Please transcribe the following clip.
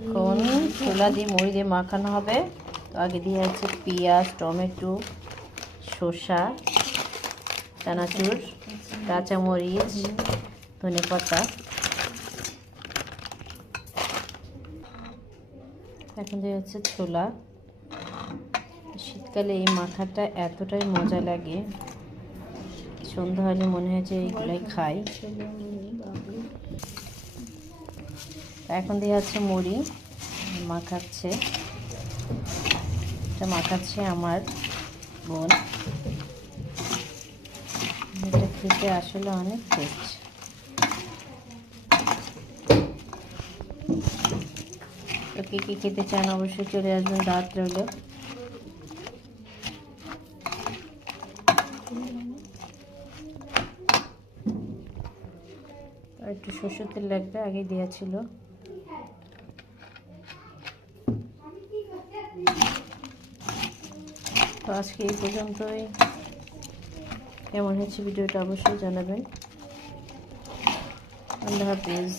এখন ছোলা দিয়ে মুড়ি দিয়ে মাখানো হবে। তো আগে দিয়ে আছে পেঁয়াজ, টমেটো, শসা, চানাচুর, কাঁচামরিচ, ধনেপাতা। এখন দিয়ে হচ্ছে ছোলা। শীতকালে এই মাখাটা এতটাই মজা লাগে, সন্ধ্যা হলে মনে হয় যে এইগুলাই খাই। এখন দিয়ে আছে মুড়ি মাখাচ্ছে, এটা মাখাচ্ছে আমার বোন। এটা খেতে আসলে অনেক টেস্ট। তো কে কে খেতে চান অবশ্যই চলে আসবেন, দাওয়াত রইল। একটু সরষের তেল লাগবে, আগে দেওয়া ছিল। তো আজকে এই পর্যন্তই। কেমন হয়েছে ভিডিওটা অবশ্যই জানাবেন। আল্লাহ হাফিজ।